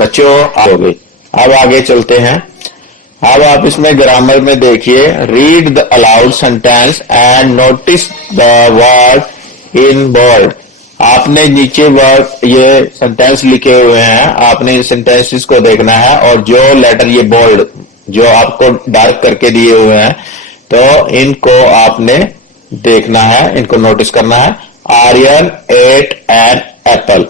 बच्चों हो गई। अब आगे चलते हैं। अब आप इसमें ग्रामर में देखिए, read the aloud sentence and notice the word in bold. आपने नीचे वर्ड ये सेंटेंस लिखे हुए हैं, आपने इन सेंटेंसेस को देखना है और जो लेटर ये बोल्ड जो आपको डार्क करके दिए हुए हैं तो इनको आपने देखना है, इनको नोटिस करना है। Aryan ate an apple.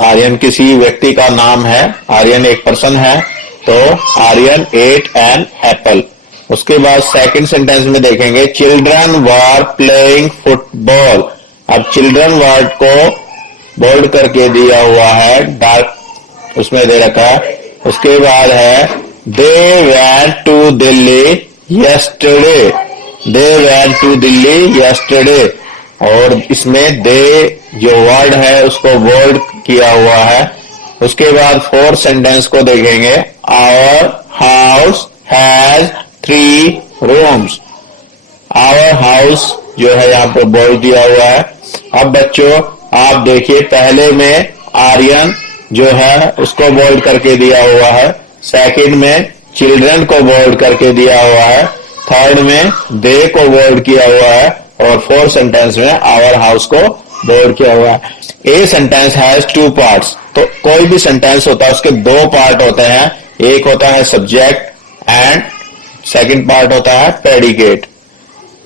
Aryan किसी व्यक्ति का नाम है, आर्यन एक पर्सन है, तो आर्यन एट एन एप्पल। उसके बाद सेकंड सेंटेंस में देखेंगे, चिल्ड्रन वर प्लेइंग फुटबॉल। अब चिल्ड्रन वर्ड को बोल्ड करके दिया हुआ है, डार्क उसमें दे रखा है। उसके बाद है they went to Delhi yesterday. They went to Delhi yesterday, और इसमें दे जो वर्ड है उसको बोल्ड किया हुआ है। उसके बाद फोर्थ सेंटेंस को देखेंगे, our house has 3 rooms. Our house जो है यहाँ पर बोल्ड दिया हुआ है। अब बच्चों आप देखिए, पहले में आर्यन जो है उसको बोल्ड करके दिया हुआ है, सेकंड में चिल्ड्रन को बोल्ड करके दिया हुआ है, थर्ड में दे को बोल्ड किया हुआ है, और फोर्थ सेंटेंस में आवर हाउस को बोल्ड किया हुआ है। A sentence has 2 parts. तो कोई भी सेंटेंस होता है उसके 2 पार्ट होते हैं, एक होता है सब्जेक्ट एंड सेकंड पार्ट होता है प्रेडिकेट।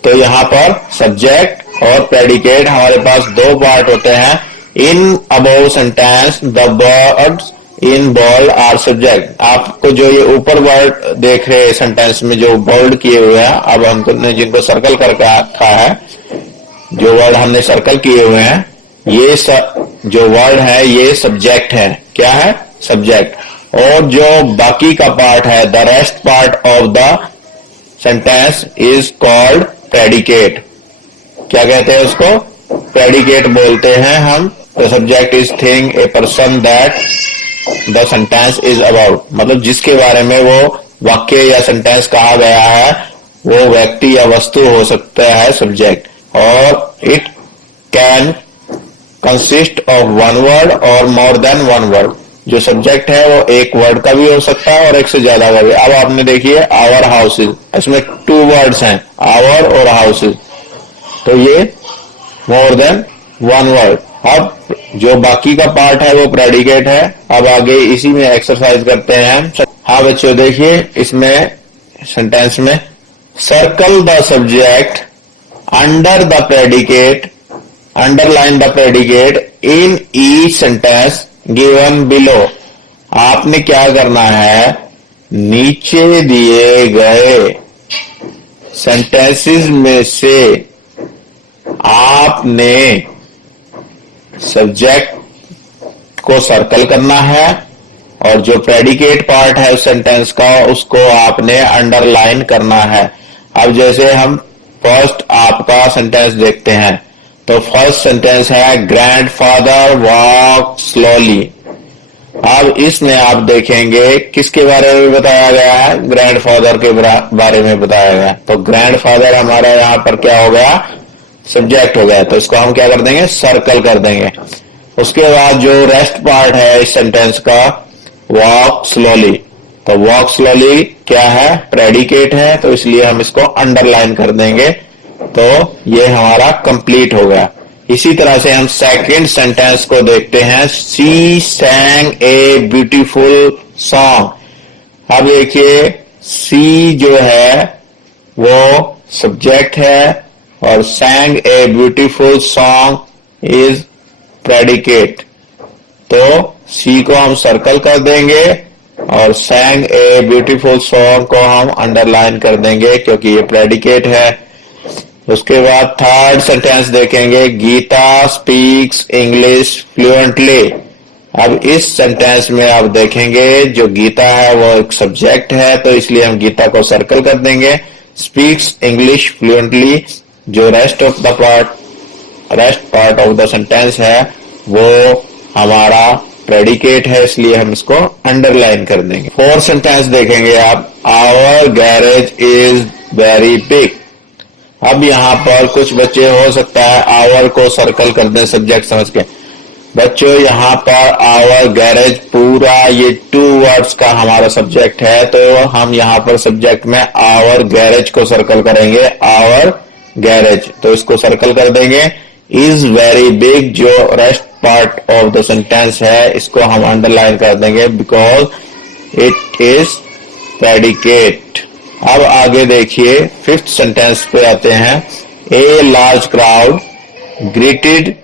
तो यहाँ पर सब्जेक्ट और प्रेडिकेट हमारे पास 2 पार्ट होते हैं। In above sentence the words in bold are subject. आपको जो ये ऊपर वर्ड देख रहे हैं सेंटेंस में जो बोल्ड किए हुए हैं, अब हमने जिनको सर्कल करके रखा है, जो वर्ड हमने सर्कल किए हुए हैं, ये जो वर्ड है ये सब्जेक्ट है। क्या है? सब्जेक्ट। और जो बाकी का पार्ट है, the rest part of the sentence is called predicate. क्या कहते हैं उसको? प्रेडिकेट बोलते हैं हम। The subject is thing a person that the sentence is about. मतलब जिसके बारे में वो वाक्य या सेंटेंस कहा गया है वो व्यक्ति या वस्तु हो सकता है सब्जेक्ट। और it can consist of 1 word और मोर देन 1 वर्ड। जो सब्जेक्ट है वो एक वर्ड का भी हो सकता है और एक से ज्यादा का भी। अब आपने देखिए आवर हाउसेज, इसमें 2 वर्ड्स हैं, आवर और हाउसेज, तो ये मोर देन 1 वर्ड। अब जो बाकी का पार्ट है वो प्रेडिकेट है। अब आगे इसी में एक्सरसाइज करते हैं। हाँ बच्चों देखिए, इसमें सेंटेंस में circle the subject under the predicate, underline the predicate in each sentence given below. आपने क्या करना है, नीचे दिए गए सेंटेंसेस में से आपने सब्जेक्ट को सर्कल करना है और जो प्रेडिकेट पार्ट है उस सेंटेंस का उसको आपने अंडरलाइन करना है। अब जैसे हम फर्स्ट आपका सेंटेंस देखते हैं, तो फर्स्ट सेंटेंस है ग्रैंडफादर वॉक स्लोली। अब इसमें आप देखेंगे किसके बारे में बताया गया है, ग्रैंडफादर के बारे में बताया गया। तो ग्रैंडफादर हमारा यहाँ पर क्या हो गया, सब्जेक्ट हो गया, तो इसको हम क्या कर देंगे, सर्कल कर देंगे। उसके बाद जो रेस्ट पार्ट है इस सेंटेंस का, वॉक स्लोली, तो वॉक स्लोली क्या है, प्रेडिकेट है, तो इसलिए हम इसको अंडरलाइन कर देंगे। तो ये हमारा कंप्लीट हो गया। इसी तरह से हम सेकंड सेंटेंस को देखते हैं, शी सैंग ए ब्यूटीफुल सॉन्ग। अब देखिए सी जो है वो सब्जेक्ट है और सैंग a beautiful song is predicate. तो सी को हम सर्कल कर देंगे और सैंग ए ब्यूटीफुल सॉन्ग को हम अंडरलाइन कर देंगे क्योंकि ये प्रेडिकेट है। उसके बाद थर्ड सेंटेंस देखेंगे, गीता स्पीक्स इंग्लिश फ्लुएंटली। अब इस सेंटेंस में आप देखेंगे जो गीता है वो एक सब्जेक्ट है, तो इसलिए हम गीता को सर्कल कर देंगे। स्पीक्स इंग्लिश फ्लुएंटली, जो rest part of the sentence है वो हमारा प्रेडिकेट है, इसलिए हम इसको अंडरलाइन कर देंगे। फोर्थ सेंटेंस देखेंगे आप, our garage is very big. अब यहाँ पर कुछ बच्चे हो सकता है आवर को सर्कल कर दें सब्जेक्ट समझ के, बच्चों यहाँ पर आवर गैरेज पूरा ये 2 वर्ड्स का हमारा सब्जेक्ट है, तो हम यहाँ पर सब्जेक्ट में आवर गैरेज को सर्कल करेंगे। आवर गैरेज, तो इसको सर्कल कर देंगे। इज वेरी बिग, जो rest part of the sentence है इसको हम अंडरलाइन कर देंगे बिकॉज इट इज प्रेडिकेट। अब आगे देखिए 5th सेंटेंस पे आते हैं। A large crowd greeted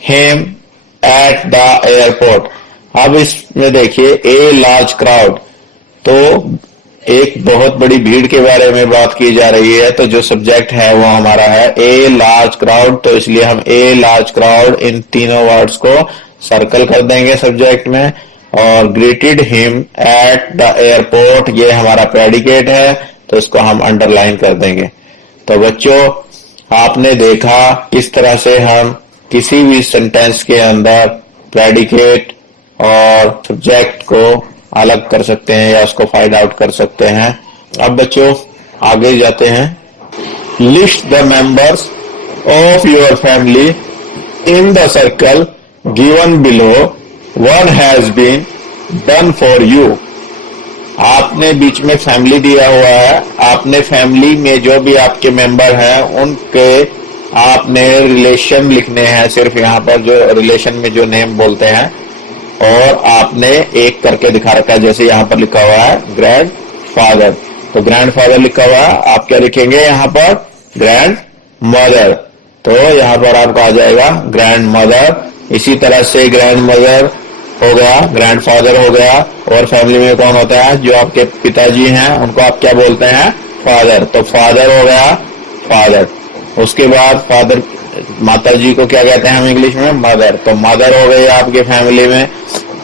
him at the airport. अब इसमें देखिए ए लार्ज क्राउड, तो एक बहुत बड़ी भीड़ के बारे में बात की जा रही है, तो जो सब्जेक्ट है वो हमारा है ए लार्ज क्राउड, तो इसलिए हम ए लार्ज क्राउड इन तीनों वर्ड्स को सर्कल कर देंगे सब्जेक्ट में। और greeted him at the airport, ये हमारा प्रेडिकेट है, तो इसको हम अंडरलाइन कर देंगे। तो बच्चों आपने देखा इस तरह से हम किसी भी सेंटेंस के अंदर प्रेडिकेट और सब्जेक्ट को अलग कर सकते हैं या उसको फाइंड आउट कर सकते हैं। अब बच्चों आगे जाते हैं। List the members of your family in the circle given below. One has been done for you. आपने बीच में फैमिली दिया हुआ है, आपने फैमिली में जो भी आपके मेंबर हैं उनके आपने रिलेशन लिखने हैं, सिर्फ यहाँ पर जो रिलेशन में जो नेम बोलते हैं, और आपने एक करके दिखा रखा है। जैसे यहाँ पर लिखा हुआ है ग्रैंड फादर, तो ग्रैंड फादर लिखा हुआ है, आप क्या लिखेंगे यहाँ पर ग्रैंड मदर, तो यहाँ पर आपका आ जाएगा ग्रैंड मदर। इसी तरह से ग्रैंड मदर हो गया, ग्रैंड फादर हो गया। और फैमिली में कौन होता है, जो आपके पिताजी हैं उनको आप क्या बोलते हैं, फादर, तो फादर हो गया फादर। उसके बाद फादर माता जी को क्या कहते हैं हम इंग्लिश में, मदर, तो मदर हो गई आपके फैमिली में।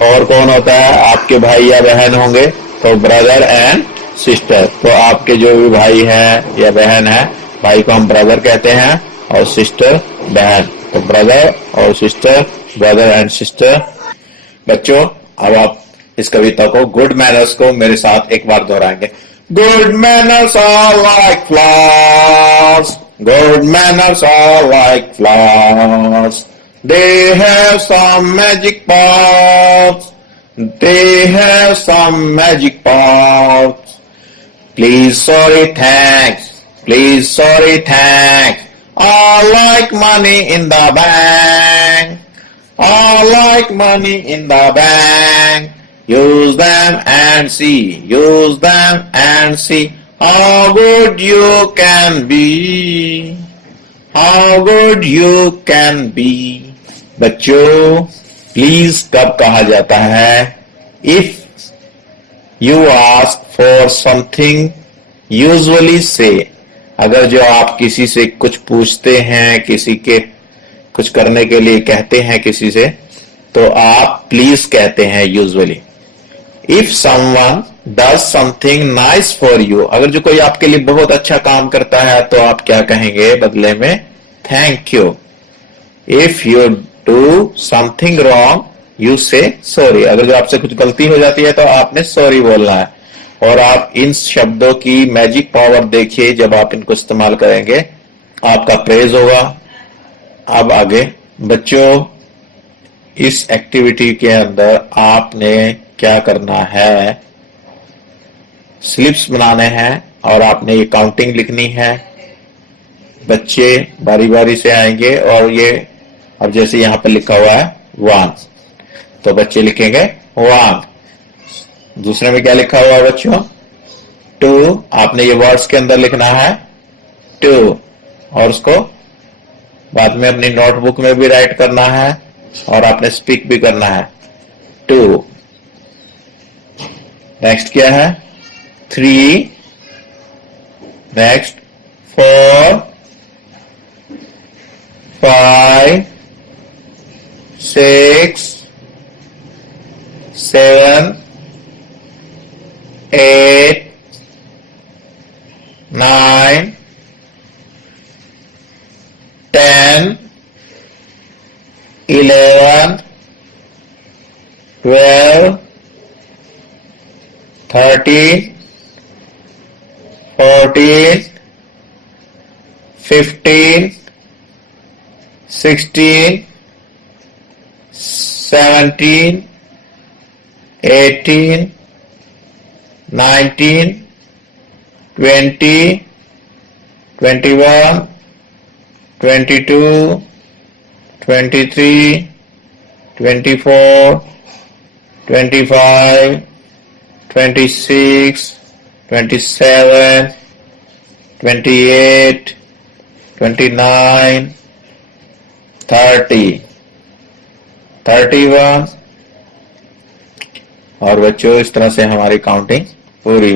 और कौन होता है, आपके भाई या बहन होंगे, तो ब्रदर एंड सिस्टर, तो आपके जो भी भाई है या बहन है, भाई को हम ब्रदर कहते हैं और सिस्टर बहन, तो ब्रदर और सिस्टर, ब्रदर एंड सिस्टर। बच्चों अब आप इस कविता को गुड मैनर्स को मेरे साथ एक बार दोहराएंगे। Good manners are like flowers, good manners are like flowers. They have some magic powers. They have some magic powers. Please, sorry, thanks. Please, sorry, thanks. I like money in the bank. I like money in the bank. Use them and see. Use them and see. How good you can be, how good you can be. बच्चों please कब कहा जाता है, if you ask for something usually से। अगर जो आप किसी से कुछ पूछते हैं, किसी के कुछ करने के लिए कहते हैं किसी से, तो आप प्लीज कहते हैं usually. If someone does something nice for you, अगर जो कोई आपके लिए बहुत अच्छा काम करता है तो आप क्या कहेंगे बदले में, thank you. If you do something wrong you से सॉरी, अगर जो आपसे कुछ गलती हो जाती है तो आपने सॉरी बोलना है। और आप इन शब्दों की मैजिक पावर देखिए, जब आप इनको इस्तेमाल करेंगे आपका प्रेज होगा। अब आगे बच्चों इस एक्टिविटी के अंदर आपने क्या करना है, स्लिप्स बनाने हैं और आपने ये काउंटिंग लिखनी है। बच्चे बारी बारी से आएंगे और ये अब जैसे यहाँ पर लिखा हुआ है 1, तो बच्चे लिखेंगे 1। दूसरे में क्या लिखा हुआ है बच्चों, 2, आपने ये वर्ड्स के अंदर लिखना है 2, और उसको बाद में अपनी नोटबुक में भी राइट करना है और आपने स्पीक भी करना है 2। नेक्स्ट क्या है 3, next 4, 5, 6, 7, 8, 9, 10, 11, 12, 13, 14, 15, 16, 17, 18, 19, 20, 21, 22, 23, 24, 25, 26, 27, 28, 29, 30, 31 और बच्चों इस तरह से हमारी काउंटिंग पूरी